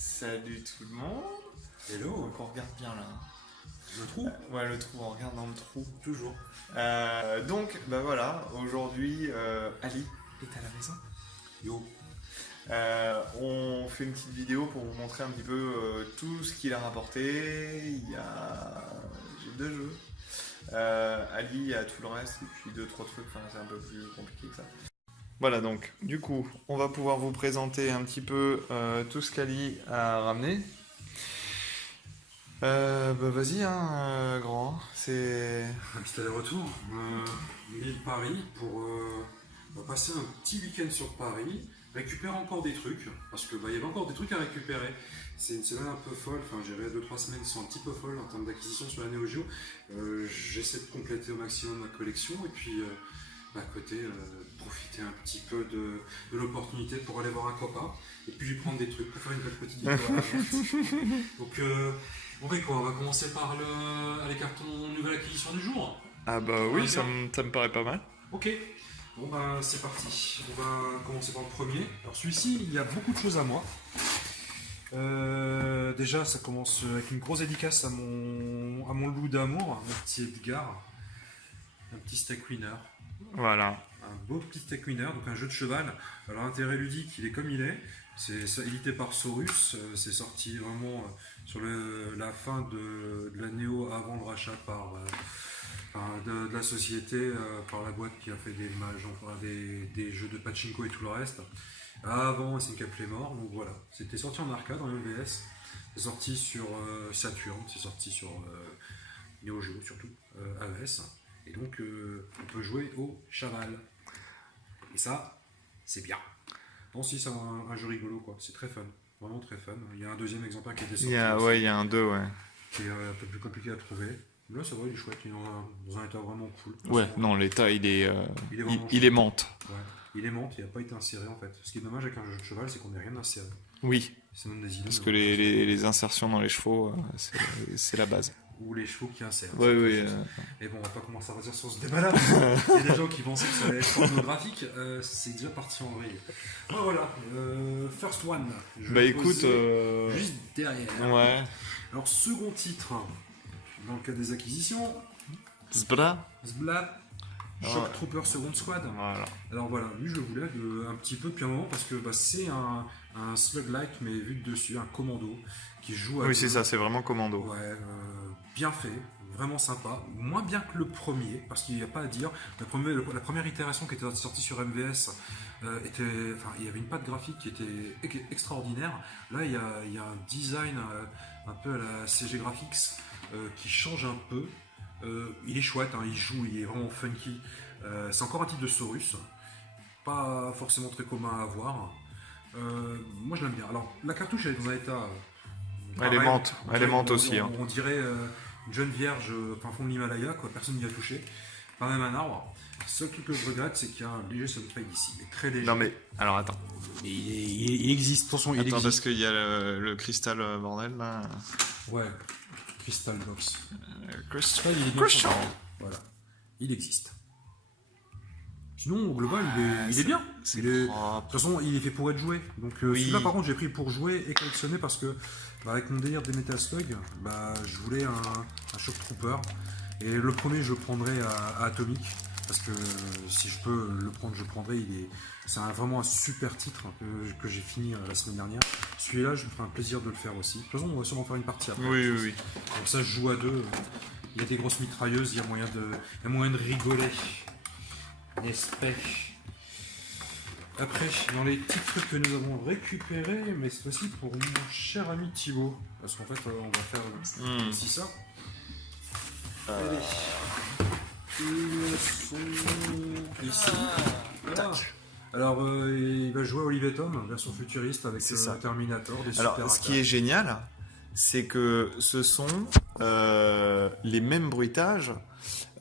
Salut tout le monde. Hello. Donc on regarde bien là. Le trou. Ouais, le trou, on regarde dans le trou. Toujours. Donc, bah voilà, aujourd'hui, Ali est à la maison. Yo. On fait une petite vidéo pour vous montrer un petit peu tout ce qu'il a rapporté. J'ai 2 jeux. Ali a tout le reste et puis 2-3 trucs, enfin c'est un peu plus compliqué que ça. Voilà, donc du coup, on va pouvoir vous présenter un petit peu tout ce qu'Ali a ramené. Bah vas-y, hein, grand, c'est... Un petit aller-retour. L'île Paris pour on va passer un petit week-end sur Paris, récupérer encore des trucs, parce que il y avait encore des trucs à récupérer. C'est une semaine un peu folle, enfin j'ai 2-3 semaines qui sont un petit peu folles en termes d'acquisition sur la Neo Geo. J'essaie de compléter au maximum ma collection et puis à côté profiter un petit peu de l'opportunité pour aller voir un copain et puis lui prendre des trucs pour faire une belle petite vidéo. Donc on fait quoi? On va commencer par les cartons nouvelle acquisition du jour. Ah bah oui, ça me paraît pas mal. Ok, bon ben c'est parti. On va commencer par le premier. Alors celui-ci, il y a beaucoup de choses à moi. Déjà, ça commence avec une grosse dédicace à mon loup d'amour, mon petit Edgar. Un petit Steak Winner. Voilà. Un beau petit Steak Winner, donc un jeu de cheval. Alors l'intérêt ludique, il est comme il est. C'est édité par Saurus. C'est sorti vraiment sur la fin de la Néo avant le rachat de la société, par la boîte qui a fait des jeux de pachinko et tout le reste. Avant SNK Playmore, donc voilà. C'était sorti en arcade, en MVS. C'est sorti sur Saturn, c'est sorti sur Neo Geo surtout, AES. Et donc on peut jouer au cheval. Et ça, c'est bien. Non, si, c'est un jeu rigolo, quoi. C'est très fun. Vraiment très fun. Il y a un deuxième exemplaire qui était sorti. Il y a un 2, ouais. Qui est un peu plus compliqué à trouver. Là, ça va, il est chouette. Il est dans un état vraiment cool. Ouais, non, l'état, il est menthe. Ouais. Il est menthe, il n'a pas été inséré, en fait. Ce qui est dommage avec un jeu de cheval, c'est qu'on n'a rien inséré. Oui. Ça donne des idées. Parce que les insertions dans les chevaux, c'est la base. Ou les chevaux qui insèrent. Oui. Mais bon, on va pas commencer à partir sur ce débat-là. Il y a des gens qui pensaient que ça allait être pornographique. C'est déjà parti en vrille. Bon, voilà. First one. Bah écoute. Juste derrière. Ouais. Alors, second titre, dans le cas des acquisitions. Zbra. Shock Trooper Second Squad. Voilà. Alors voilà, lui je le voulais un petit peu depuis un moment parce que c'est un slug-like mais vu de dessus, un commando qui joue à Oui, c'est ça, c'est vraiment commando. Ouais, bien fait, vraiment sympa. Moins bien que le premier, parce qu'il n'y a pas à dire. La première itération qui était sortie sur MVS, il y avait une patte graphique qui était extraordinaire. Là, il y a un design un peu à la CG Graphics qui change un peu. Il est chouette, hein, il est vraiment funky. C'est encore un titre de Saurus, pas forcément très commun à avoir. Moi je l'aime bien. Alors la cartouche elle est dans un état. Elle est menthe aussi. On dirait une jeune vierge fin fond de l'Himalaya, quoi. Personne n'y a touché. Pas même un arbre. Le seul truc que je regrette, c'est qu'il y a un léger soundtrack ici. Il est très léger. Non mais, alors attends. Mais il existe, attention, il existe. Parce qu'il y a le cristal bordel là. Ouais, Crystal Box. Crystal, il est bien fait. Voilà, il existe. Sinon, au global, il est bien. De toute façon, il est fait pour être joué. Donc celui-là, par contre, j'ai pris pour jouer et collectionner parce que, avec mon délire des Metal Slug, je voulais un Shock Trooper. Et le premier, je le prendrai à Atomic. Parce que si je peux le prendre, je le prendrai. C'est vraiment un super titre que j'ai fini la semaine dernière. Celui-là, je me ferai un plaisir de le faire aussi. De toute façon, on va sûrement faire une partie après. Oui. Comme ça, je joue à deux. Il y a des grosses mitrailleuses, il y a moyen de rigoler. N'est-ce pas? Après, dans les petits trucs que nous avons récupérés, mais c'est aussi pour mon cher ami Thibaut. Parce qu'en fait, on va faire aussi ça. Allez. Ils sont ici. Tac. Alors, il va jouer à Olive et Tom, version futuriste avec Terminator. Alors, ce qui est génial, c'est que ce sont les mêmes bruitages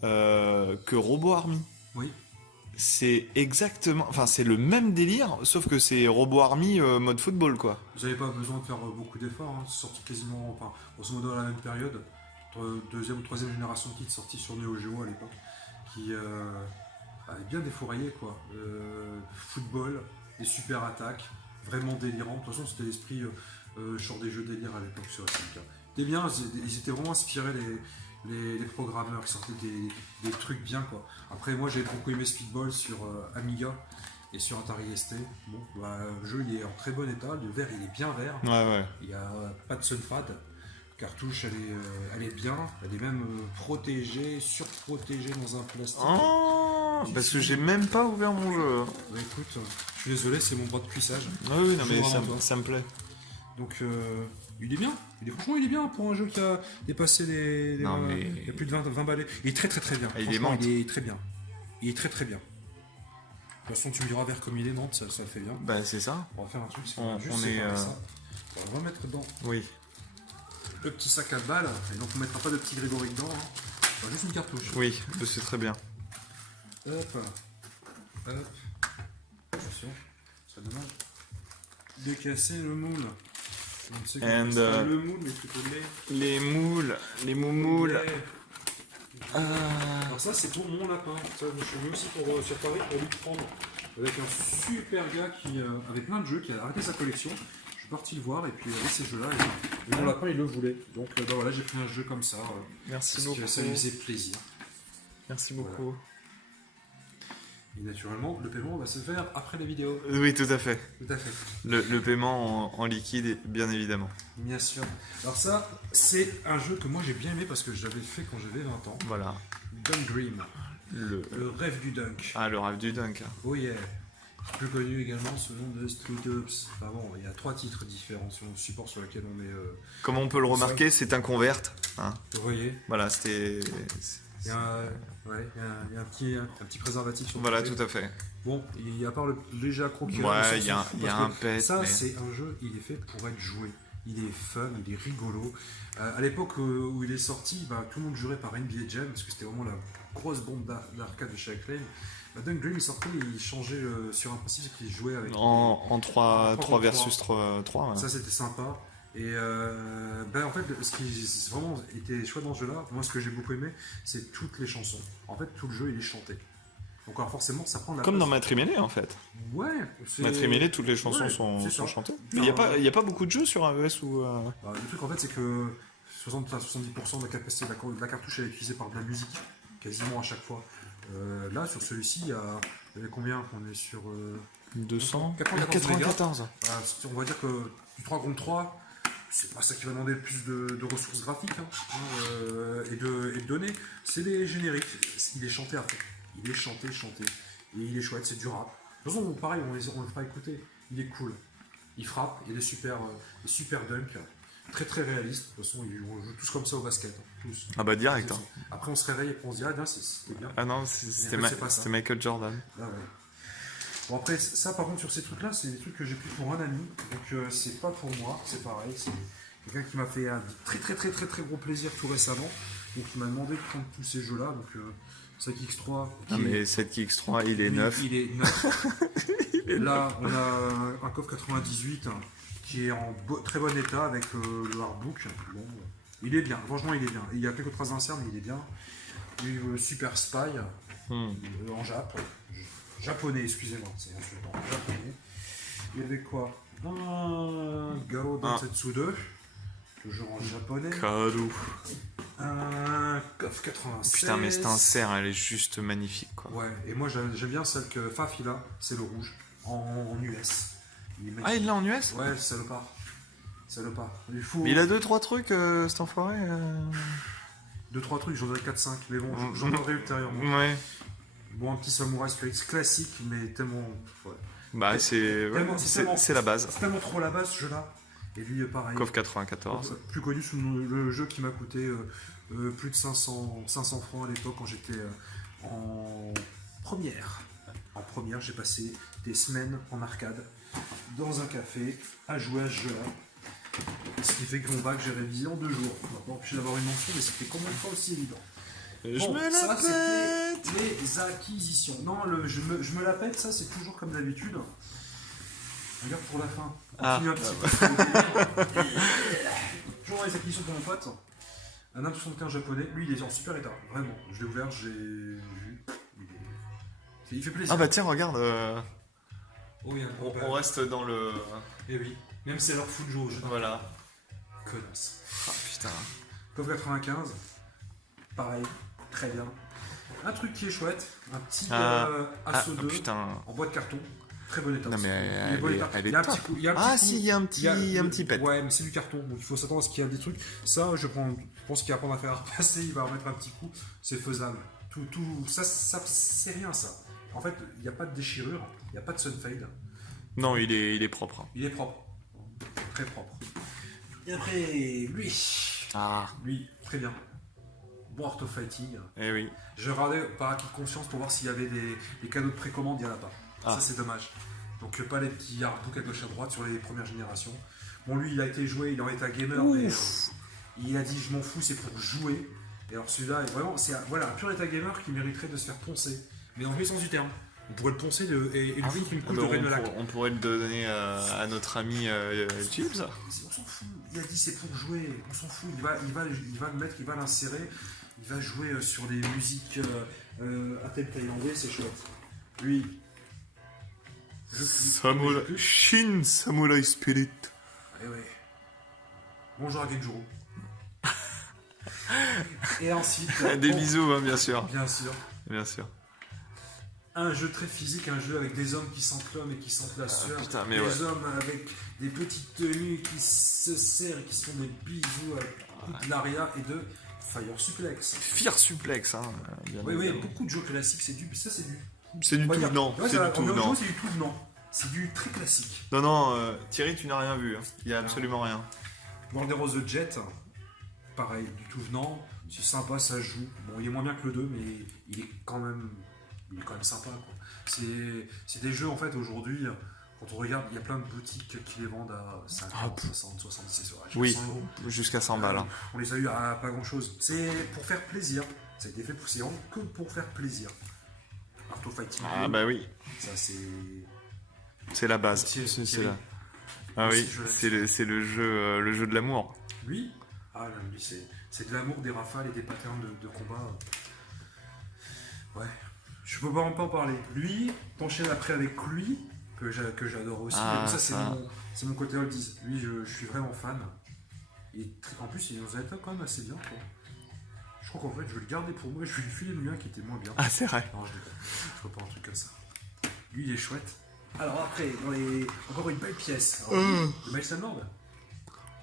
que Robo Army. Oui. C'est exactement, enfin c'est le même délire, sauf que c'est Robo Army mode football quoi. Vous n'avez pas besoin de faire beaucoup d'efforts, hein. C'est sorti quasiment, grosso modo à la même période, deuxième ou troisième génération de kits sortis sur Neo Geo à l'époque, qui est bien défouraillé quoi. Football, des super attaques, vraiment délirant. De toute façon c'était l'esprit sur des jeux délire à l'époque sur SNK. C'était bien, ils étaient vraiment inspirés les programmeurs, qui sortaient des trucs bien quoi. Après moi j'ai beaucoup aimé Speedball sur Amiga et sur Atari ST. Bon, le jeu il est en très bon état, le verre il est bien vert, Ouais. il n'y a pas de sunfad. Cartouche elle est bien, elle est même protégée, surprotégée dans un plastique. Oh, parce que j'ai même pas ouvert mon jeu. Bah, écoute, je suis désolé, c'est mon bras de cuissage. Oui, non, mais Toujours ça me plaît. Donc il est bien, franchement il est bien pour un jeu qui a dépassé Non, mais- il y a plus de 20 balais. Il est très bien. Ah, il est Franchement, menthe. il est très bien. Il est très bien. De toute façon tu me diras vert comme il est, Nantes, ça le fait bien. Bah, c'est ça. On va faire un truc, c'est On juste est, séparer ça. On va remettre dedans Oui. le petit sac à balles, et donc on mettra pas de petit Grégory dedans. Hein. On va juste une cartouche. Oui, c'est très bien. Hop. Attention, ce serait dommage. Décasser le moule. On sait qu'on And, appelle ça le moule, mais plutôt Les moumoules. Alors ça c'est pour mon lapin. Ça, je suis venu aussi sur Paris pour lui prendre. Avec un super gars qui avait plein de jeux, qui a arrêté sa collection. Je suis parti le voir et puis il avait ces jeux-là. Et mon lapin il le voulait. Donc voilà, j'ai pris un jeu comme ça. Merci Parce beaucoup. que ça lui faisait plaisir. Merci beaucoup. Et naturellement, le paiement va se faire après la vidéo. Oui, tout à fait. Tout à fait. Le paiement en liquide, bien évidemment. Bien sûr. Alors ça, c'est un jeu que moi j'ai bien aimé parce que je l'avais fait quand j'avais 20 ans. Voilà. Dunk Dream. Le Rêve du dunk. rêve du dunk. Oh yeah. Plus connu également sous le nom de Street Ups. Enfin bon, il y a 3 titres différents sur le support sur lequel on est. Comme on peut le remarquer, c'est un convert. Hein. Vous voyez. Voilà, c'était... Il y a, il y a un petit préservatif sur le Voilà, côté. tout à fait. Bon, il y a part le léger accro qui Ouais, il y a un pet. Ça, mais- c'est un jeu, il est fait pour être joué. Il est fun, il est rigolo. À l'époque où il est sorti, tout le monde jurait par NBA Jam, parce que c'était vraiment la grosse bombe d'arcade de chez Acclaim. Dunk Dream, il sortait, il changeait sur un principe qu'il jouait avec... En 3 3 versus 3. Ouais. Ça, c'était sympa. Et en fait, ce qui vraiment était chouette dans ce jeu-là, moi, ce que j'ai beaucoup aimé, c'est toutes les chansons. En fait, tout le jeu, il est chanté. Donc, alors, forcément, ça prend de la Comme place. dans Maître Mêlé, en fait. Ouais. c'est- Maître Mêlé, toutes les chansons Ouais, sont c'est ça. chantées. Non, Il n'y a pas beaucoup de jeux sur AES où... Le truc, en fait, c'est que 60 à 70% de la capacité de la cartouche elle est utilisée par de la musique, quasiment à chaque fois. Là, sur celui-ci, il y avait combien? On est sur 200 94. On va dire que du 3 contre 3, c'est pas ça qui va demander le plus de ressources graphiques et de données. C'est des génériques. Il est chanté à fond. Il est chanté. Et il est chouette, c'est du rap. De toute façon, pareil, on le fera écouter. Il est cool. Il frappe, il y a des super dunks. Très très réaliste. De toute façon, on joue tous comme ça au basket. Tous. Ah bah direct. Hein. Après, on se réveille et on se dit, ah non, c'était bien. Ah non, c'était Mais c'est pas ça. c'était Michael Jordan. Ah ouais. Bon après ça par contre sur ces trucs là c'est des trucs que j'ai pris pour un ami donc c'est pas pour moi, c'est pareil, c'est quelqu'un qui m'a fait un très gros plaisir tout récemment, donc il m'a demandé de prendre tous ces jeux là, donc 5X3 Ah mais 7X3 il est neuf. il est neuf. Là on a un coffre 98 qui est en très bon état avec le hardbook. Bon, il est bien, franchement il est bien, il y a quelques traces d'insert mais il est bien. Il y a eu Super Spy en japonais, excusez-moi, c'est insultant, japonais. Il y avait quoi? Un Garo Densetsu 2, toujours en japonais. Cadeau. Un KOF 96. Putain mais cette insert elle est juste magnifique quoi. Ouais, et moi j'aime bien celle que Faf il a, c'est le rouge, en US. Il est Ah il l'a en US? Ouais, salopard. Il faut... Mais il a 2-3 trucs cet enfoiré 2-3 trucs, j'en aurais 4-5, mais bon, j'en aurai ultérieurement. Ouais. Bon, un petit Samurai Strikes classique, mais tellement... Ouais. Bah c'est la base. C'est tellement trop la base ce jeu-là. Et lui, pareil. KOF 94. Plus connu sous le jeu qui m'a coûté plus de 500 francs à l'époque quand j'étais en première. En première, j'ai passé des semaines en arcade, dans un café, à jouer à ce jeu-là. Ce qui fait que mon bac, j'ai révisé en 2 jours. Maintenant, empêché d'avoir une mention, mais c'était combien de fois aussi évident. Je me la pète. C'était les acquisitions. Non, je me la pète, ça c'est toujours comme d'habitude. Regarde pour la fin. On continue un petit peu. Toujours les acquisitions de mon pote. Un AM75 japonais. Lui, il est en super état. Vraiment. Je l'ai ouvert, j'ai vu. Il fait plaisir. Ah bah tiens regarde. Oh, il y a un On reste dans le... Eh oui. Même si elle leur fout le jeu au jeu. Voilà. Connasse. Ah putain. KOF 95, pareil, très bien. Un truc qui est chouette, un petit Asso 2 putain. en boîte carton, très bon état. Non aussi. mais Il est bon état. elle Il y est a un top. petit coup, il y a un petit Ah coup. si, il y a un petit pet. Ouais, mais c'est du carton, donc il faut s'attendre à ce qu'il y ait des trucs. Ça, je pense qu'il va apprendre à faire passer, il va remettre un petit coup, c'est faisable. Tout, ça c'est rien ça. En fait, il n'y a pas de déchirure, il n'y a pas de sunfade. Non, il est propre. Il est propre, très propre. Et après, lui, très bien. Bon art of fighting. Eh oui. Je regardais par acquis de conscience pour voir s'il y avait des cadeaux de précommande, il n'y en a pas. Ça c'est dommage. Donc pas les petits artbooks à gauche à droite sur les premières générations. Bon lui il a été joué, il en est un gamer, mais il a dit je m'en fous, c'est pour jouer. Et alors celui-là, vraiment, c'est un pur état gamer qui mériterait de se faire poncer. Mais dans tous les sens du terme. On pourrait le poncer et lui foutre une couche de Renelac. On pourrait le donner à notre ami Chips. On s'en fout. Il a dit c'est pour jouer. On s'en fout. Il va le mettre, il va l'insérer. Il va jouer sur des musiques à thème thaïlandais, c'est chouette. Lui. Shin Samurai Spirit. Eh ouais. Bonjour à Genjuro. Et ensuite. Des bisous, hein, bien sûr. Bien sûr. Bien sûr. Un jeu très physique, un jeu avec des hommes qui sentent l'homme et qui sentent la sueur. Des hommes avec des petites tenues qui se serrent et qui se font des bisous avec de l'aria et de Fire Suplex. Fire Suplex, hein. Oui, beaucoup de jeux classiques, c'est du tout venant. C'est du tout venant. C'est du très classique. Non, Thierry, tu n'as rien vu. Hein. Il n'y a absolument rien. World Heroes The Jet, pareil, du tout venant. C'est sympa, ça se joue. Bon, il est moins bien que le 2, mais il est quand même sympa. C'est des jeux, en fait, aujourd'hui, quand on regarde, il y a plein de boutiques qui les vendent à 50, 60, 70 euros. Jusqu'à 100 balles. On les a eu à pas grand chose. C'est pour faire plaisir. Ça a été fait que pour faire plaisir. Art of Fighting. Ah bah oui. Ça c'est la base. C'est là. Ah oui, c'est le jeu de l'amour. Lui, c'est de l'amour, des rafales et des patterns de combat. Ouais. Je peux pas en parler. Lui, t'enchaînes après avec lui, que j'adore aussi. C'est mon côté oldies. Lui, je suis vraiment fan. Et en plus, il est dans un état quand même assez bien. Quoi. Je crois qu'en fait, je vais le garder pour moi. Je vais lui filer le mien qui était moins bien. Ah, c'est vrai. Non, je ferai pas un truc comme ça. Lui, il est chouette. Alors après, encore une belle pièce. Le Miles Lord,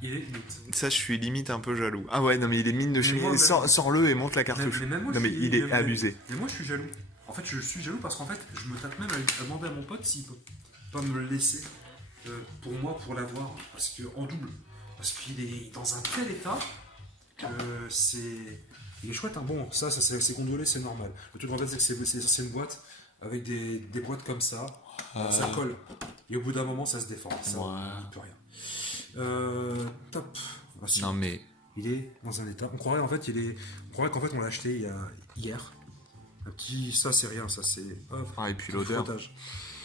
il est limite. Ça, je suis limite un peu jaloux. Ah ouais, non, mais il est mine de chez moi. Sors-le et monte la cartouche. Mais il est abusé. Mais moi, je suis jaloux. En fait, je suis jaloux parce qu'en fait, je me tâte même à demander à mon pote s'il peut pas me le laisser pour moi, pour l'avoir, en double. Parce qu'il est dans un tel état que il est chouette. Hein. Bon, ça c'est gondolé, c'est normal. Le truc en fait, c'est que c'est une boîte avec des boîtes comme ça. Ça colle. Et au bout d'un moment, ça se déforme. Ça, il peut rien. Top. Non mais il est dans un état. On croirait qu'en fait on l'a acheté hier. Un petit, ça c'est rien, ça c'est. et puis l'odeur.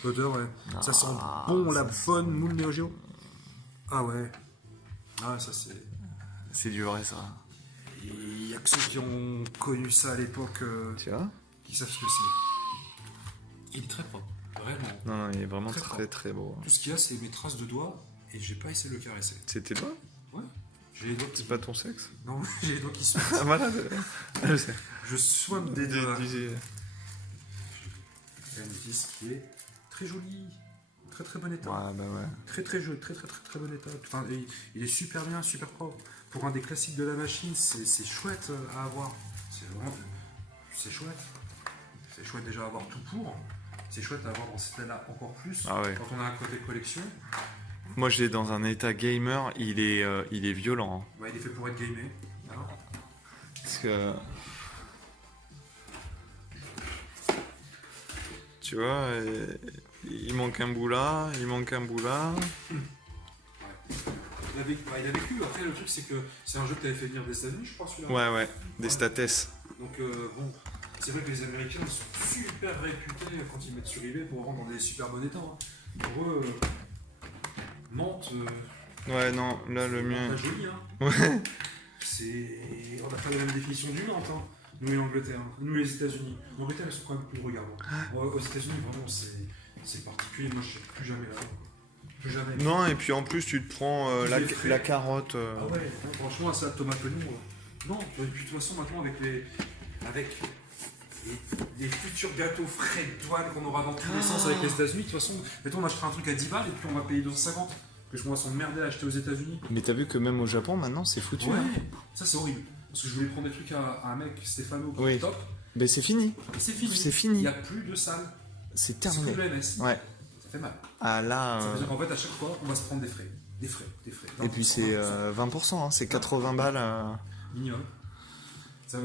L'odeur, ouais. Ça sent bon, la bonne moule Neo Geo. Ah ouais. Ah, ça c'est. C'est du vrai ça. Il y a que ceux qui ont connu ça à l'époque. Tu vois, qui savent ce que c'est. Il est très propre, vraiment. Non, il est vraiment très très beau. Tout ce qu'il y a, c'est mes traces de doigts et j'ai pas essayé de le caresser. C'est tes doigts? Ouais. J'ai les doigts. C'est pas ton sexe? Non, j'ai les doigts qui sont. Voilà, je sais. Je soigne des doigts. Il y a une vis qui est très jolie. Très très bon état. Ouais, bah ouais. Très très joli, très bon état. Enfin, il est super bien, super propre. Pour un des classiques de la machine, c'est chouette à avoir. C'est chouette. C'est chouette déjà à avoir tout pour. C'est chouette à avoir dans cet état-là encore plus. Ah ouais. Quand on a un côté collection. Moi, je l'ai dans un état gamer. Il est violent. Ouais, il est fait pour être gamé. Parce que tu vois, il manque un bout là, il manque un bout là. Il a vécu. Après, le truc, c'est que c'est un jeu que tu avais fait venir des États-Unis, je crois, celui-là. Ouais, des States. Donc, bon, c'est vrai que les Américains sont super réputés quand ils mettent sur eBay pour vendre dans des super bons états. Hein. Pour eux, Nantes. Ouais, non, là, le mien. C'est joli, hein. Ouais. On n'a pas la même définition du Nantes, hein. Nous et l'Angleterre, nous et les États-Unis. L'Angleterre, ils sont quand même plus regardants. Aux États-Unis, vraiment, c'est particulier. Moi, je ne sais plus jamais là. Plus jamais. Non, et puis en plus, tu te prends la carotte. Ah ouais, non, franchement, ça, tomate oignon. Non, et puis de toute façon, maintenant, avec les futurs gâteaux frais de douane qu'on aura dans tous les sens avec les États-Unis, de toute façon, mettons, on achètera un truc à 10 balles et puis on va payer 250. Parce qu'on va s'emmerder à acheter aux États-Unis. Mais t'as vu que même au Japon, maintenant, c'est foutu. Ouais, hein. ça c'est horrible. Parce que je voulais prendre des trucs à un mec, Stéphano, qui Oui. est top. Mais c'est fini. Et c'est fini. C'est Il fini. n'y a plus de salle. C'est C'est terminé. que de l'MS. Ouais. Ça fait mal. Ah là. Ça veut dire qu'en fait, à chaque fois, on va se prendre des frais. Des frais. Et puis c'est 20%, hein, c'est 80 balles. Minimum. Là,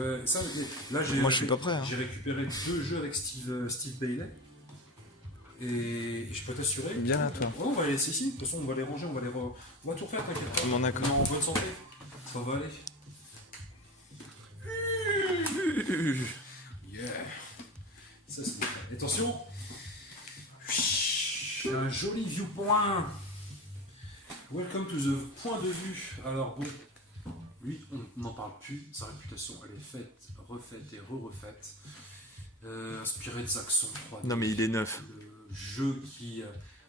Moi, je suis pas prêt. Hein. J'ai récupéré 2 jeux avec Steve Bailey. Et je peux t'assurer. Bien à toi. Oh, on va les laisser ici. De toute façon, on va les ranger, on va tout refaire, t'inquiète pas. Bon, d'accord. On est en bonne santé. Ça va aller. Yeah. Ça, c'est bien. Attention. J'ai un joli viewpoint. Welcome to the point de vue. Alors bon, lui, on n'en parle plus. Sa réputation, elle est faite, refaite et re-refaite. Inspiré de Zaxxon 3D. Non, mais il est neuf. Le jeu qui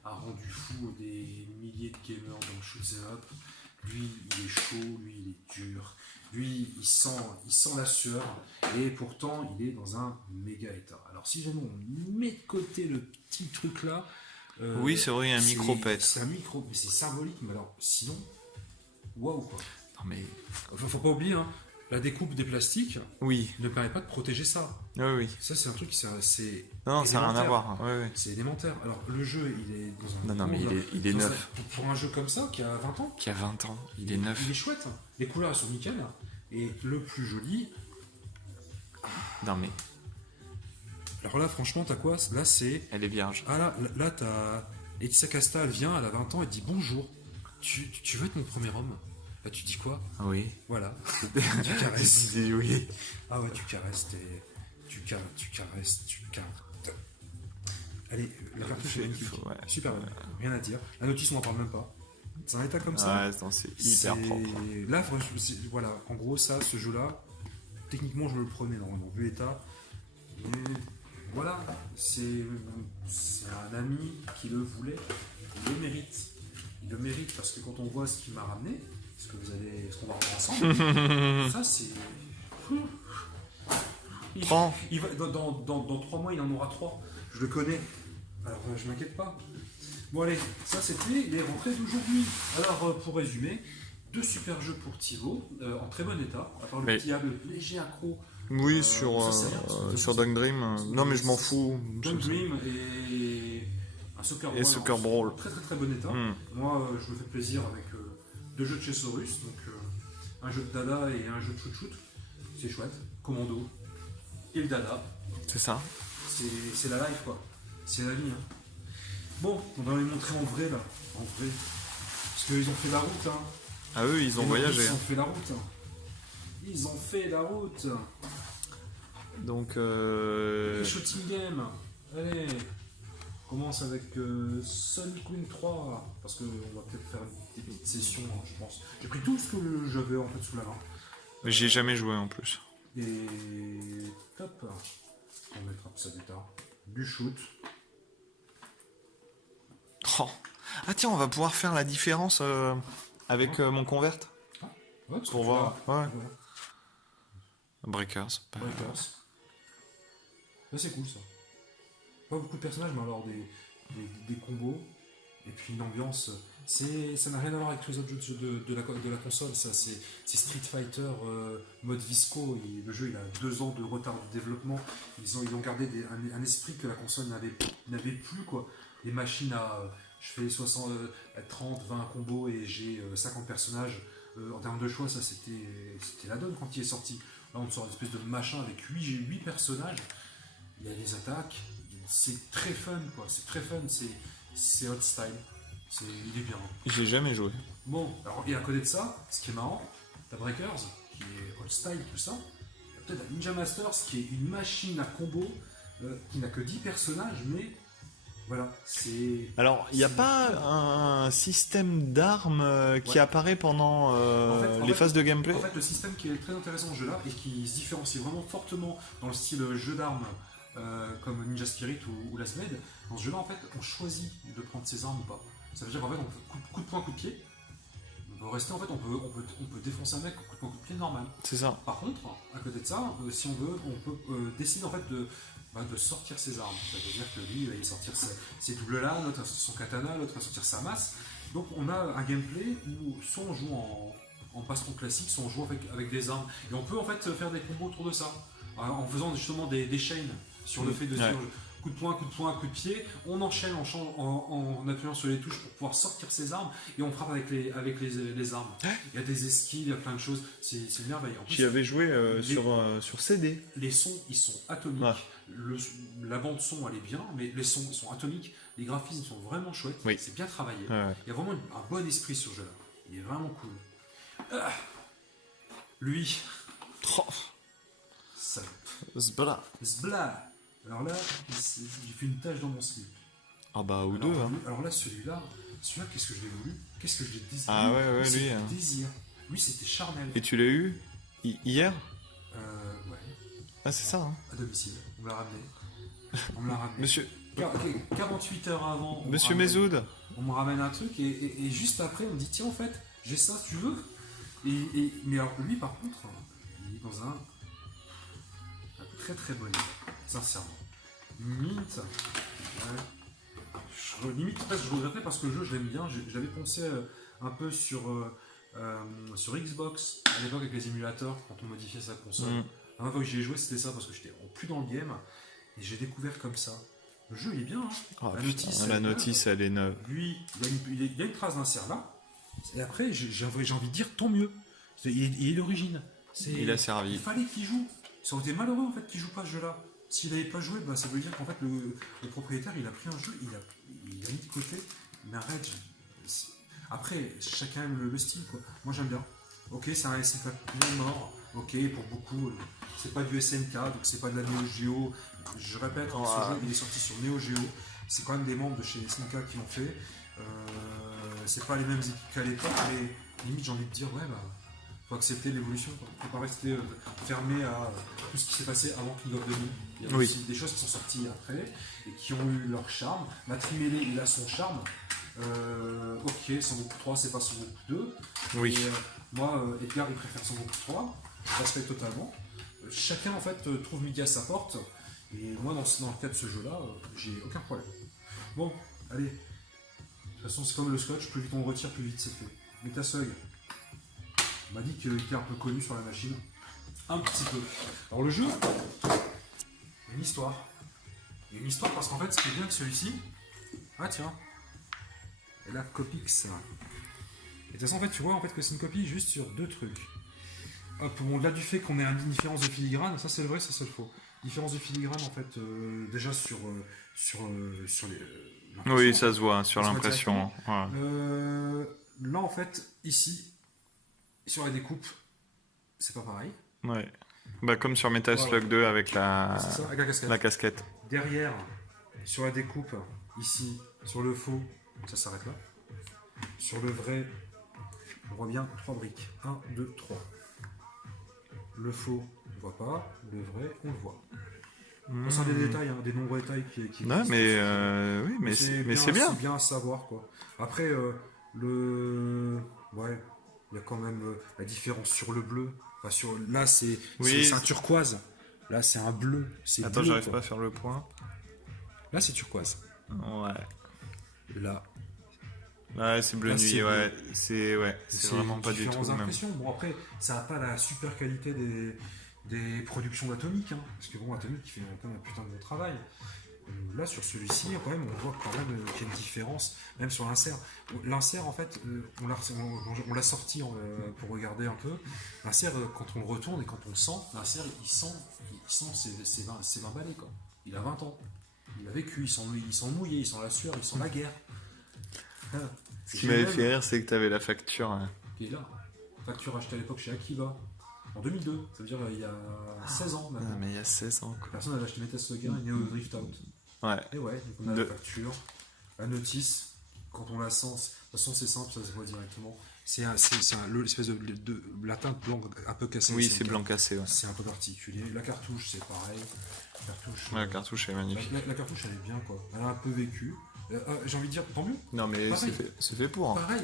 a rendu fou des milliers de gamers dans Shoot 'em Up. Lui, il est chaud, lui, il est dur. Lui, il sent la sueur. Et pourtant, il est dans un méga état. Alors, si jamais on met de côté le petit truc là. Oui, c'est vrai, il y a un micro-pet. C'est un micro, mais c'est symbolique. Mais alors, sinon, waouh quoi. Non, mais. Faut pas oublier, hein, la découpe des plastiques Oui. ne permet pas de protéger ça. Oui, oui. Ça, c'est un truc, c'est. Non, ça n'a rien à élémentaire. voir. Oui, oui. C'est élémentaire. Alors, le jeu, il est dans un. Non, mais il est neuf. Pour un jeu comme ça, qui a 20 ans, Qui a 20 ans, il est neuf. il est chouette. Les couleurs, elles sont nickel. Et le plus joli. Non, mais Alors là, franchement, t'as quoi? Là, c'est. elle est vierge. Ah là t'as. Elisa Casta, elle vient, elle a 20 ans, elle dit bonjour. Tu veux être mon premier homme? Bah, tu dis quoi? Ah oui. Voilà. Tu caresses. dis oui. Ah ouais, tu caresses, tu caresses. Allez, la cartouche est magnifique. Ouais. Super bonne. Rien à dire. La notice, on n'en parle même pas. C'est un état comme ça. Ouais, non, c'est hyper propre. Là, voilà, en gros, ça, ce jeu-là, techniquement, je me le prenais normalement, vu l'état. Mais voilà, c'est un ami qui le voulait, il le mérite. Il le mérite parce que quand on voit ce qu'il m'a ramené, ce qu'on va revoir ensemble, ça c'est. Prends. Il va, dans 3 mois, il en aura 3. Je le connais. Alors, je m'inquiète pas. Bon, allez, ça c'était les rentrées d'aujourd'hui. Alors, pour résumer, 2 super jeux pour Thibaut, en très bon état, à part le petit diable léger accro. Oui, ça, c'est rien, sur Dunk Dream. Non, mais je m'en fous. Dunk Dream et un Soccer Brawl. Soccer Brawl. Très très très bon état. Moi, je me fais plaisir avec 2 jeux de chez Saurus, donc un jeu de Dada et un jeu de shoot. C'est chouette. Commando et le Dada. C'est ça. C'est la life quoi. C'est la vie. Hein. Bon, on va les montrer en vrai là. En vrai. Parce qu'ils ont fait la route. Hein. Ah eux, ils ont voyagé. Ils ont fait la route. Hein. Ils ont fait la route. Donc. Shooting game. Allez. On commence avec Sonic Wing 3. Parce qu'on va peut-être faire des petites sessions, hein, je pense. J'ai pris tout ce que j'avais en fait sous la main. J'ai jamais joué en plus. Et top. On mettra ça d'état. Du shoot. Oh. Ah tiens, on va pouvoir faire la différence avec mon convert. Ouais, pour voir. Ouais. Ouais. Breakers. Breakers. Là, c'est cool ça. Pas beaucoup de personnages, mais alors des combos. Et puis une ambiance. Ça n'a rien à voir avec tous les autres jeux de la console. Ça, c'est Street Fighter mode Visco. Le jeu il a 2 ans de retard de développement. Ils ont gardé un esprit que la console n'avait plus quoi. Les machines à. Je fais 30, 20 combos et j'ai 50 personnages. En termes de choix, ça c'était la donne quand il est sorti. Là, on sort une espèce de machin avec 8 personnages. Il y a des attaques. C'est très fun, quoi. C'est très fun. C'est hot style. Il est bien. J'ai jamais joué. Bon, alors, et à côté de ça, ce qui est marrant, t'as Breakers, qui est hot style, tout ça. Il y a peut-être un Ninja Masters, qui est une machine à combo, qui n'a que 10 personnages, mais. Voilà, c'est. Alors, il n'y a pas un système d'armes qui apparaît pendant les phases de gameplay? En fait, le système qui est très intéressant dans ce jeu-là et qui se différencie vraiment fortement dans le style jeu d'armes comme Ninja Spirit ou Last Made, dans ce jeu-là, en fait, on choisit de prendre ses armes ou pas. Ça veut dire qu'en fait, on peut coup de poing, coup de pied. On peut rester, en fait, on peut défoncer un mec coup de poing, coup de pied normal. C'est ça. Par contre, à côté de ça, si on veut, on peut décider en fait de sortir ses armes. Ça veut dire que lui, il va sortir ses doubles-là, l'autre va sortir son katana, l'autre va sortir sa masse. Donc on a un gameplay où soit on joue en baston classique, soit on joue avec des armes. Et on peut en fait faire des combos autour de ça. En faisant justement des chaînes sur le fait de dire coup de poing, coup de pied. On enchaîne en appuyant sur les touches pour pouvoir sortir ses armes et on frappe avec les armes. Il y a des esquives, il y a plein de choses. C'est merveilleux. J'y avais joué sur CD. Les sons, ils sont atomiques. La bande son, elle est bien, mais les sons, ils sont atomiques. Les graphismes sont vraiment chouettes. Oui. C'est bien travaillé. Ouais. Il y a vraiment un bon esprit sur ce jeu-là. Il est vraiment cool. Lui. Salope. Zbla. Alors là, j'ai fait une tache dans mon slip. Ah bah, ou alors, deux. Hein. Alors là, celui-là, qu'est-ce que je l'ai voulu? Qu'est-ce que je l'ai désiré? Ah ouais, lui. Désir. Lui, c'était charnel. Et tu l'as eu hier? Ouais. Ah, c'est ça, hein. À domicile. On me l'a ramené. Monsieur... 48 heures avant. Monsieur Mezoud. On me ramène un truc et juste après, on me dit tiens, en fait, j'ai ça, tu veux? Mais alors, lui, par contre, il est dans un très très bon état, sincèrement. Limite, je regrettais parce que le jeu, je l'aime bien. J'avais pensé un peu sur Xbox à l'époque avec les émulateurs quand on modifiait sa console. La dernière fois que j'y ai joué, c'était ça parce que j'étais plus dans le game et j'ai découvert comme ça. Le jeu, il est bien. Hein. Oh, la notice, elle est neuve. Lui, il y a une trace d'insert là. Et après, j'ai envie de dire tant mieux. Il est d'origine. Il a servi. Il fallait qu'il joue. Ça aurait été malheureux en fait qu'il joue pas ce jeu-là. S'il n'avait pas joué, bah, ça veut dire qu'en fait le propriétaire il a pris un jeu, il a mis de côté, mais arrête. Après, chacun aime le style quoi. Moi j'aime bien. Ok, c'est un SNK bien mort. Ok, pour beaucoup, c'est pas du SNK, donc c'est pas de la Neo Geo. Je répète, ce jeu il est sorti sur Neo Geo. C'est quand même des membres de chez SNK qui l'ont fait. C'est pas les mêmes équipes qu'à l'époque, mais limite j'ai envie de dire ouais bah. Faut accepter l'évolution, faut pas rester fermé à tout ce qui s'est passé avant King of the New. Il y a aussi des choses qui sont sorties après et qui ont eu leur charme. Matrimélé, il a son charme. Ok, Son Goku 3, c'est pas Son Goku 2. Oui. Et, moi, Edgar, il préfère Son Goku 3. Je respecte totalement. Chacun, en fait, trouve midi à sa porte. Et moi, dans le cas de ce jeu-là, j'ai aucun problème. Bon, allez. De toute façon, c'est comme le scotch, plus vite on le retire, plus vite c'est fait. Metaseuil. On m'a dit qu'il était un peu connu sur la machine. Un petit peu. Alors le jeu, il y a une histoire. Il y a une histoire parce qu'en fait, ce qui est bien que celui-ci... Ah tiens. Et la copie que ça. Et de toute façon, en fait, tu vois en fait, que c'est une copie juste sur deux trucs. Hop, bon, là du fait qu'on ait une différence de filigrane, ça c'est le vrai, ça c'est le faux. Différence de filigrane en fait, déjà sur les... Oui, ça se voit sur l'impression. Ouais. Là en fait, ici... Sur la découpe, c'est pas pareil. Ouais. Bah, comme sur Metal Slug 2 avec la casquette. Derrière, sur la découpe, ici, sur le faux, ça s'arrête là. Sur le vrai, on voit bien 3 briques. 1, 2, 3. Le faux, on ne voit pas. Le vrai, on le voit. C'est des détails, hein, des nombreux détails qui non, mais oui, mais c'est bien. C'est bien à savoir, quoi. Après, ouais. Il y a quand même la différence sur le bleu. Enfin, là, c'est un turquoise. Là, c'est un bleu. Attends, j'arrive pas à faire le point. Là, c'est turquoise. Ouais. Là. Ouais, c'est bleu nuit. Ouais. C'est vraiment pas du tout le même. Bon, après, ça n'a pas la super qualité des productions d'Atomic. Hein, parce que bon, Atomic, il fait quand même un putain de bon travail. Là, sur celui-ci, quand même, on voit quand même qu'il y a une différence, même sur l'insert. L'insert, en fait, on l'a sorti pour regarder un peu. L'insert, quand on le retourne et quand on le sent, l'insert, il sent ses 20 balais, quoi. Il a 20 ans. Il a vécu, il sent mouillé, il sent la sueur, il sent la guerre. Ce qui m'avait fait rire, c'est que tu avais la facture. Hein. Qui est là. Facture achetée à l'époque chez Akiva. En 2002, ça veut dire il y a 16 ans maintenant. Ah, mais il y a 16 ans, quoi. Personne n'avait acheté Metal Slug 1 et Neo Drift Out. Ouais. Et ouais, donc on a la facture, la notice, quand on la sent, de toute façon c'est simple, ça se voit directement. C'est l'espèce de la teinte blanc un peu cassée. Oui, c'est blanc cassé, ouais. C'est un peu particulier. La cartouche, c'est pareil. La cartouche est magnifique. La cartouche, elle est bien, quoi. Elle a un peu vécu. J'ai envie de dire, tant mieux. Non, mais Pareil. c'est fait pour. Hein. Pareil,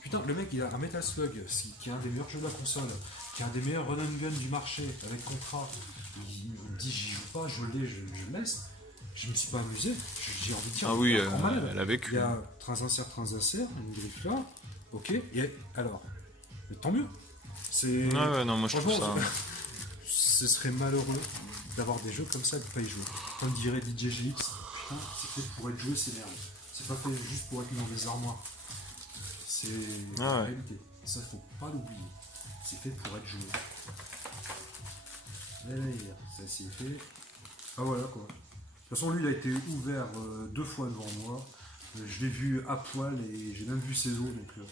putain, le mec il a un Metal Slug qui est un des meilleurs jeux de la console, qui est un des meilleurs run and gun du marché avec contrat. Il me dit j'y joue pas, je l'ai, je le laisse. Je me suis pas amusé, j'ai envie de dire. Ah oui, elle a vécu. Il y a Transinsert, une griffe là, ok, et alors, mais tant mieux. Ouais, non, moi je trouve ça. Ce serait malheureux d'avoir des jeux comme ça et de pas y jouer. Comme dirait DJ GX, putain, c'est fait pour être joué, c'est merde. C'est pas fait juste pour être mis dans des armoires. C'est la réalité. Ça, faut pas l'oublier. C'est fait pour être joué. Ça c'est fait. Ah voilà quoi. De toute façon, lui, il a été ouvert 2 fois devant moi. Je l'ai vu à poil et j'ai même vu ses os. Donc,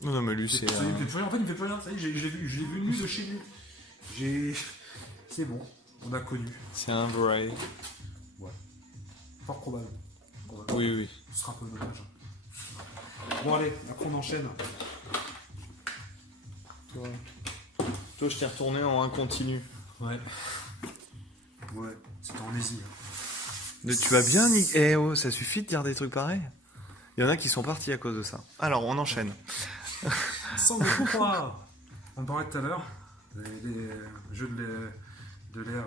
non, mais lui, c'est. Ça, il me fait plus rien. En fait, il me fait plus rien. Ça y est, je l'ai vu nu de chez lui. C'est bon. On a connu. C'est un vrai. Ouais. Fort probable. Oui. Ce sera un peu dommage. Bon, allez, après on enchaîne. Toi, je t'ai retourné en 1 continu. Ouais. Ouais, c'était en lésine. Tu vas bien, Nick? Eh oh, ça suffit de dire des trucs pareils. Il y en a qui sont partis à cause de ça. Alors, on enchaîne. Sans beaucoup quoi. On parlait tout à l'heure des jeux de l'ère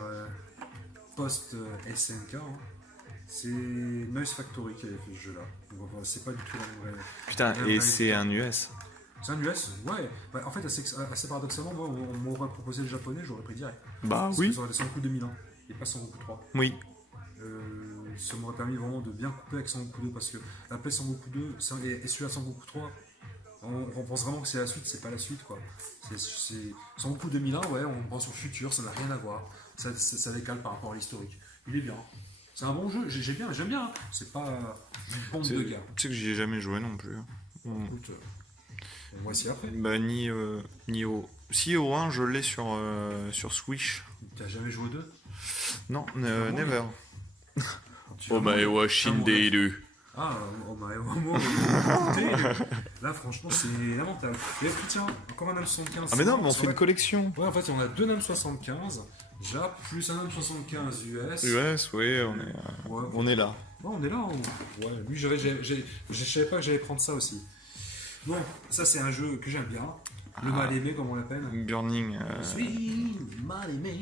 post-SNK. Hein. C'est Noise Factory qui avait fait ce jeu-là. C'est pas du tout la vraie. Putain, et c'est un US. C'est un US, ouais. Bah, en fait, assez paradoxalement, moi, on m'aurait proposé le japonais, j'aurais pris direct. Bah oui. Ça aurait été Sangoku 2001 et pas Sangoku 3. Oui. Ça m'aurait permis vraiment de bien couper avec Sangoku 2 parce que après Sangoku 2 et celui-là Sangoku 3, on pense vraiment que c'est la suite, c'est pas la suite quoi. C'est Sangoku 2001, ouais, on pense au futur, ça n'a rien à voir. Ça décale par rapport à l'historique. Il est bien. C'est un bon jeu, j'aime bien. Hein. C'est pas une bombe de gars. Tu sais que j'y ai jamais joué non plus. Écoute, on va essayer après. Bah, ni au. Si au 1, je l'ai sur Switch. T'as jamais joué au 2? Non, never. Oh my Washinderu. Ah, oh my Là, franchement, c'est lamentable. Et tiens, encore un NAM 75. Ah, mais non, mais on fait une collection. Ouais, en fait, on a 2 NAM 75, Jap, plus un NAM 75 US. US, oui, on est là. Ouais, on est là. Ouais, lui, je savais pas que j'allais prendre ça aussi. Bon, ça, c'est un jeu que j'aime bien. Le mal aimé, comme on l'appelle. Burning. Mal aimé.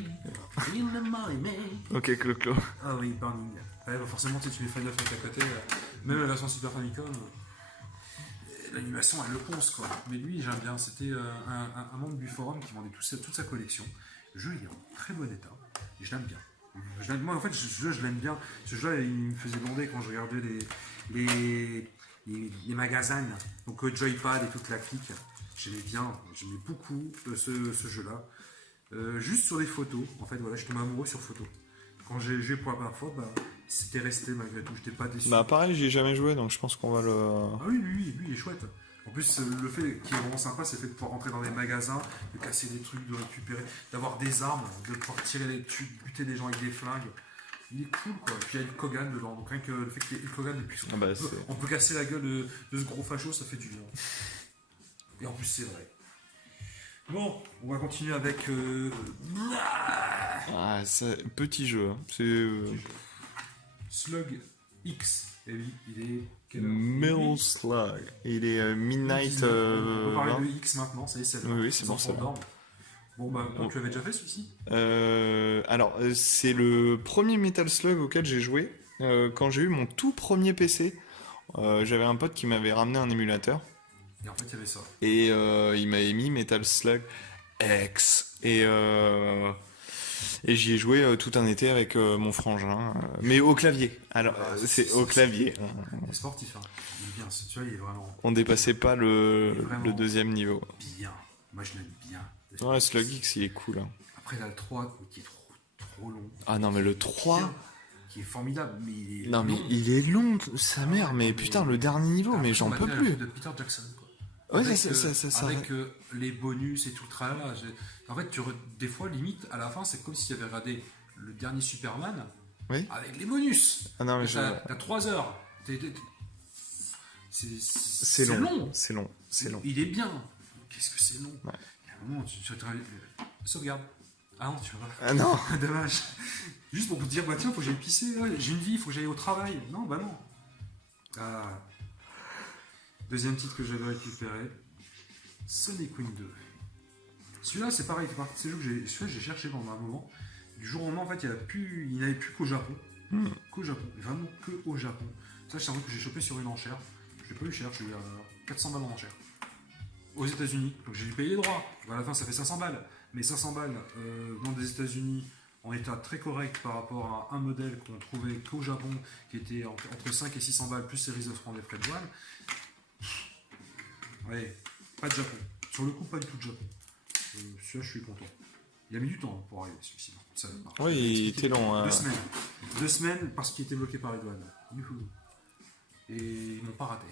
Mal aimé. Ok, Clo-Clo. Ah oui, Burning. Ouais, bah forcément, tu mets Final Fantasy à côté. Même la version Super Famicom, l'animation, elle le ponce, quoi. Mais lui, j'aime bien. C'était un membre du forum qui vendait toute sa collection. Le jeu, il est en très bon état. Et je l'aime bien. Moi, en fait, ce jeu, je l'aime bien. Ce jeu, il me faisait bander quand je regardais les magasins. Donc, Joypad et toute la clique. J'aimais beaucoup ce jeu-là. Juste sur les photos, en fait, voilà, je tombais amoureux sur photos. Quand j'ai joué pour la première fois, bah, c'était resté malgré tout, j'étais pas déçu. Bah pareil, j'y ai jamais joué, donc je pense qu'on va le... Ah oui, lui, il est chouette. En plus, le fait qui est vraiment sympa, c'est le fait de pouvoir rentrer dans des magasins, de casser des trucs, de récupérer, d'avoir des armes, de pouvoir buter des gens avec des flingues. Il est cool, quoi. Puis il y a Hulk Hogan dedans, donc rien que le fait qu'il y ait Hulk Hogan depuis son... on peut casser la gueule de ce gros facho, ça fait du bien. Et en plus, c'est vrai. Bon, on va continuer avec... petit jeu. Hein. C'est... Slug X. Et lui, il est... Metal Slug. Il est Midnight... on peut parler de X maintenant, ça y est, c'est là. Oui, c'est bon, c'est bon. Bon, bah, tu avais déjà fait celui-ci? Alors, c'est le premier Metal Slug auquel j'ai joué. Quand j'ai eu mon tout premier PC, j'avais un pote qui m'avait ramené un émulateur. Et en fait, il y avait ça. Et il m'avait mis Metal Slug X. Et j'y ai joué tout un été avec mon frangin. Mais au clavier. Alors, c'est au clavier. C'est sportif, hein. Il est bien, tu vois, il est vraiment... On dépassait pas le deuxième niveau. Bien. Moi, je l'aime bien. Ouais, Slug X, il est cool. Hein. Après, il a le 3 qui est trop long. Ah non, mais le 3... Qui est formidable, mais il est long. Mais il est long, sa mère. Mais putain, le dernier niveau, mais j'en peux plus. De Peter Jackson, quoi. Ouais, avec les bonus et tout le tralala. En fait, des fois, limite, à la fin, c'est comme s'il y avait regardé le dernier Superman avec les bonus. Ah non, mais t'as 3 heures. C'est long. C'est long. Il est bien. Qu'est-ce que c'est long. Ouais. Il y a un moment, tu sauvegarde. Ah non, tu vois. Ah non. Dommage. Juste pour te dire, bah tiens, faut que j'aille pisser. J'ai une vie, faut que j'aille au travail. Non, bah non. Ah. Deuxième titre que j'avais récupéré, Sonic Queen 2. Celui-là, c'est pareil, c'est partie de ces jeux que j'ai cherché pendant un moment. Du jour au lendemain, en fait, il n'avait plus qu'au Japon. Qu'au Japon, vraiment que au Japon. Ça, c'est un truc que j'ai chopé sur une enchère. Je l'ai pas eu cher, j'ai eu 400 balles en enchère. Aux États-Unis. Donc j'ai dû payer les droits. À la fin, ça fait 500 balles. Mais 500 balles dans des États-Unis en état très correct par rapport à un modèle qu'on trouvait qu'au Japon, qui était entre 5 et 600 balles, plus séries de francs des frais de douane. Ouais, pas de Japon. Sur le coup, pas du tout de Japon. Celui-là, je suis content. Il a mis du temps pour arriver, celui-ci. Oui, il était long. 2 semaines. 2 semaines parce qu'il était bloqué par les douanes. Youhou. Et ils m'ont pas raté.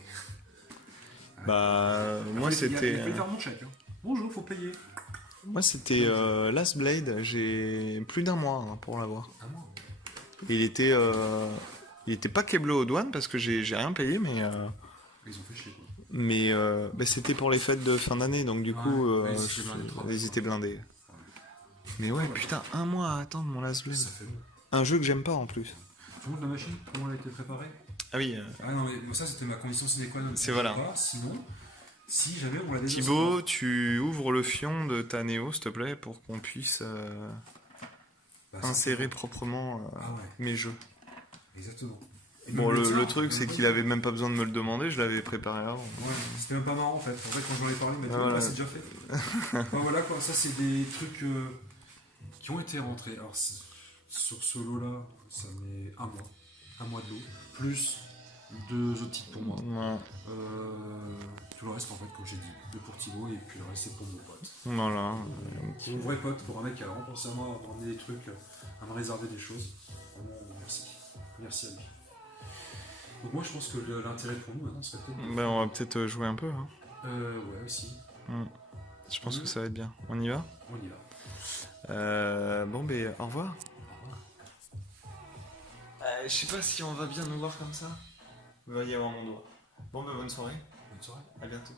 Bah, moi c'était. Il fallait faire mon chèque. Hein. Bonjour, faut payer. Moi c'était Last Blade, j'ai plus d'un mois pour l'avoir. Ah, moi. Et il était pas keblo aux douanes parce que j'ai rien payé, mais. Ils ont fait chier. Quoi. Mais bah, c'était pour les fêtes de fin d'année, donc du coup, ils étaient blindés. Mais ouais, putain, un mois à attendre mon Last Blade. Ça fait long. Un jeu que j'aime pas en plus. Tu montres la machine? Comment elle a été préparée? Ah oui. Ah non, mais ça c'était ma condition sine qua non. C'est voilà. Pas. Sinon, si jamais on l'avait. Thibaut, tu ouvres le fion de ta Néo, s'il te plaît, pour qu'on puisse insérer proprement mes jeux. Exactement. Et bon, le truc, c'est qu'il avait même pas besoin de me le demander, je l'avais préparé avant. Ouais, c'était même pas marrant en fait. En fait, quand j'en ai parlé, il m'a dit voilà. C'est déjà fait. Enfin voilà quoi, ça c'est des trucs qui ont été rentrés. Alors sur ce lot-là, ça met un mois de lot, plus 2 autres titres pour moi. Ouais. Tout le reste, en fait, comme j'ai dit, 2 pour Thibaut et puis le reste c'est pour mon pote. Voilà. Mon vrai pote, pour un mec qui a vraiment pensé à moi, à ramener des trucs, à me réserver des choses. Vraiment, merci. Merci à lui. Donc moi je pense que l'intérêt pour nous maintenant serait peut-être... Ben, on va peut-être jouer un peu. Hein. Ouais aussi. Je pense que ça va être bien. On y va? On y va. Bon, ben, au revoir. Je sais pas si on va bien nous voir comme ça. Il va y avoir mon doigt. Bon, ben, bonne soirée. Bonne soirée. À bientôt.